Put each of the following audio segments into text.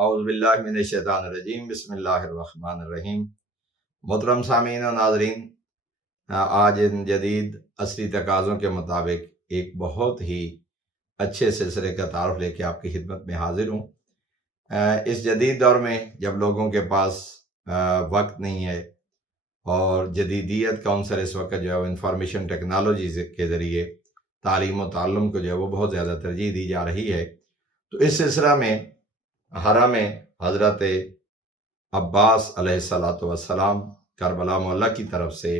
اعوذ باللہ من الشیطان الرجیم، بسم اللہ الرحمن الرحیم۔ محترم سامعین و ناظرین، آج ان جدید عصری تقاضوں کے مطابق ایک بہت ہی اچھے سلسلے کا تعارف لے کے آپ کی خدمت میں حاضر ہوں۔ اس جدید دور میں جب لوگوں کے پاس وقت نہیں ہے اور جدیدیت کا عنصر اس وقت جو ہے وہ انفارمیشن ٹیکنالوجی کے ذریعے تعلیم و تعلم کو جو ہے وہ بہت زیادہ ترجیح دی جا رہی ہے، تو اس سلسلہ میں حرم حضرت عباس علیہ السلام کربلا معلیٰ کی طرف سے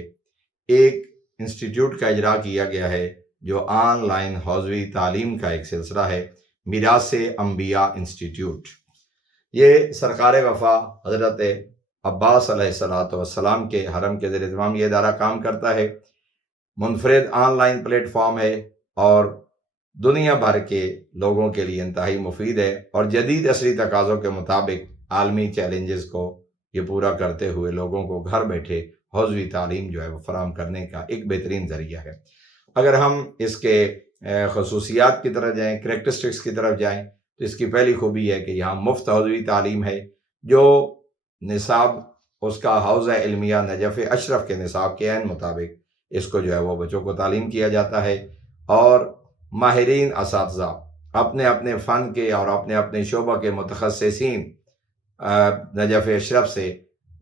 ایک انسٹیٹیوٹ کا اجرا کیا گیا ہے، جو آن لائن حوزوی تعلیم کا ایک سلسلہ ہے، میراث انبیاء انسٹیٹیوٹ۔ یہ سرکار وفا حضرت عباس علیہ السلام کے حرم کے زیر اہتمام یہ ادارہ کام کرتا ہے۔ منفرد آن لائن پلیٹ فارم ہے اور دنیا بھر کے لوگوں کے لیے انتہائی مفید ہے، اور جدید عصری تقاضوں کے مطابق عالمی چیلنجز کو یہ پورا کرتے ہوئے لوگوں کو گھر بیٹھے حوزوی تعلیم جو ہے وہ فراہم کرنے کا ایک بہترین ذریعہ ہے۔ اگر ہم اس کے خصوصیات کی طرف جائیں، کریکٹرسٹکس کی طرف جائیں، تو اس کی پہلی خوبی ہے کہ یہاں مفت حوزوی تعلیم ہے، جو نصاب اس کا حوزہ علمیہ نجف اشرف کے نصاب کے عین مطابق اس کو جو ہے وہ بچوں کو تعلیم کیا جاتا ہے، اور ماہرین اساتذہ اپنے اپنے فن کے اور اپنے اپنے شعبہ کے متخصصین نجف اشرف سے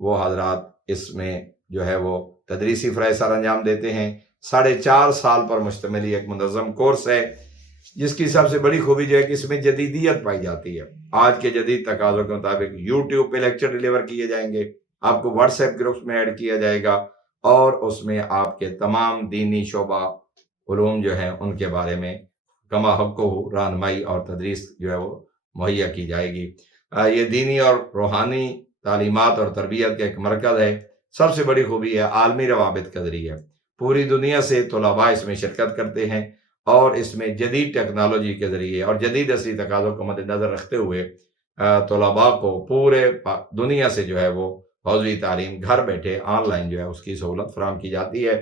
وہ حضرات اس میں جو ہے وہ تدریسی فرائض سر انجام دیتے ہیں۔ 4.5 سال پر مشتمل ایک منظم کورس ہے، جس کی سب سے بڑی خوبی جو ہے کہ اس میں جدیدیت پائی جاتی ہے۔ آج کے جدید تقاضوں کے مطابق یوٹیوب پہ لیکچر ڈیلیور کیے جائیں گے، آپ کو واٹس ایپ گروپس میں ایڈ کیا جائے گا، اور اس میں آپ کے تمام دینی شعبہ علوم جو ہیں ان کے بارے میں کما حق رہنمائی اور تدریس جو ہے وہ مہیا کی جائے گی۔ یہ دینی اور روحانی تعلیمات اور تربیت کا ایک مرکز ہے۔ سب سے بڑی خوبی ہے عالمی روابط کا ذریعہ، پوری دنیا سے طلباء اس میں شرکت کرتے ہیں، اور اس میں جدید ٹیکنالوجی کے ذریعے اور جدید عصری تقاضوں کو مد نظر رکھتے ہوئے طلباء کو پورے دنیا سے جو ہے وہ حوزوی تعلیم گھر بیٹھے آن لائن جو ہے اس کی سہولت فراہم کی جاتی ہے۔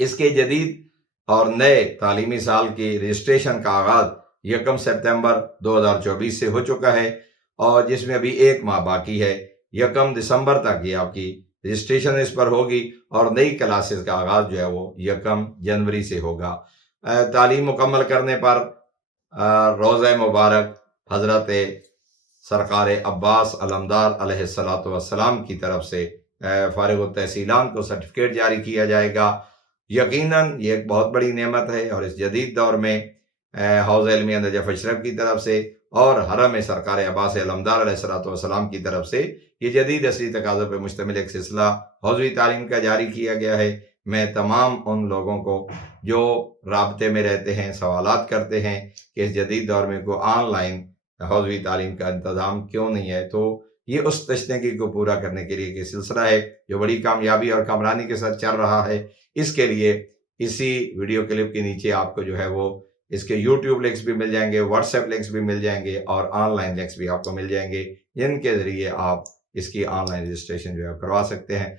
اس کے جدید اور نئے تعلیمی سال کی رجسٹریشن کا آغاز 1 سپتمبر 2024 سے ہو چکا ہے، اور جس میں ابھی 1 ماہ باقی ہے۔ 1 دسمبر تک یہ آپ کی رجسٹریشن اس پر ہوگی، اور نئی کلاسز کا آغاز جو ہے وہ 1 جنوری سے ہوگا۔ تعلیم مکمل کرنے پر روضہ مبارک حضرت سرکار عباس علمدار علیہ السلام کی طرف سے فارغ التحصیلان کو سرٹیفکیٹ جاری کیا جائے گا۔ یقیناً یہ ایک بہت بڑی نعمت ہے، اور اس جدید دور میں حوزہ علمیہ نجف اشرف کی طرف سے اور حرم سرکار عباس علمدار علیہ السلام کی طرف سے یہ جدید عصری تقاضوں پر مشتمل ایک سلسلہ حوزوی تعلیم کا جاری کیا گیا ہے۔ میں تمام ان لوگوں کو جو رابطے میں رہتے ہیں، سوالات کرتے ہیں کہ اس جدید دور میں کوئی آن لائن حوزوی تعلیم کا انتظام کیوں نہیں ہے، تو یہ اس تشنگی کو پورا کرنے کے لیے ایک سلسلہ ہے جو بڑی کامیابی اور کامرانی کے ساتھ چل رہا ہے۔ اس کے لیے اسی ویڈیو کلپ کے نیچے آپ کو جو ہے وہ اس کے یوٹیوب لنکس بھی مل جائیں گے، واٹس ایپ لنکس بھی مل جائیں گے، اور آن لائن لنکس بھی آپ کو مل جائیں گے، جن کے ذریعے آپ اس کی آن لائن رجسٹریشن جو ہے کروا سکتے ہیں۔